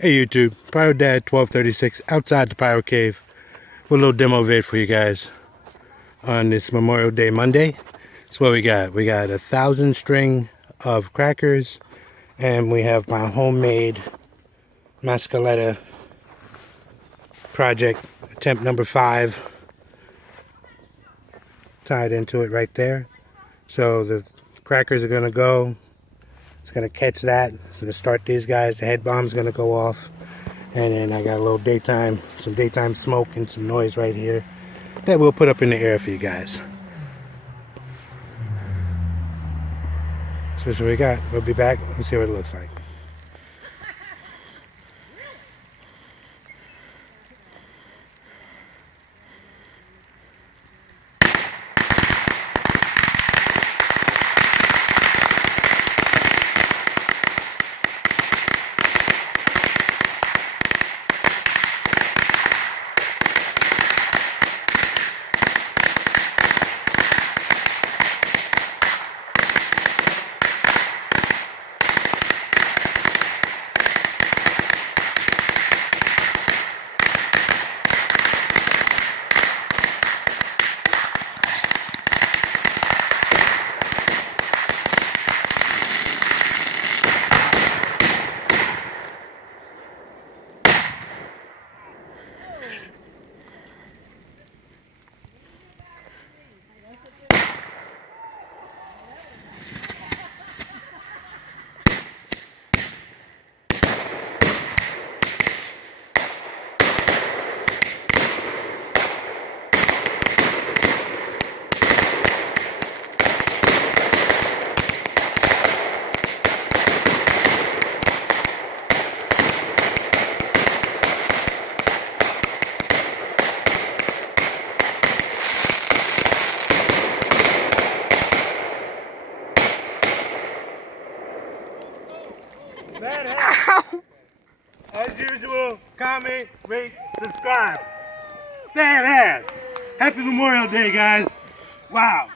Hey YouTube, Pyro Dad 1236 outside the Pyro Cave with a little demo vid for you guys on this Memorial Day Monday. That's what we got. We got 1,000 string of crackers and we have my homemade mascaletta project attempt number 5 tied into it right there. So the crackers are going to go. It's going to catch that. It's going to start these guys. The head bomb's going to go off. And then I got a little some daytime smoke and some noise right here that we'll put up in the air for you guys. So this is what we got. We'll be back. Let's see what it looks like. Ow. As usual, comment, rate, subscribe. Badass. Happy Memorial Day, guys. Wow.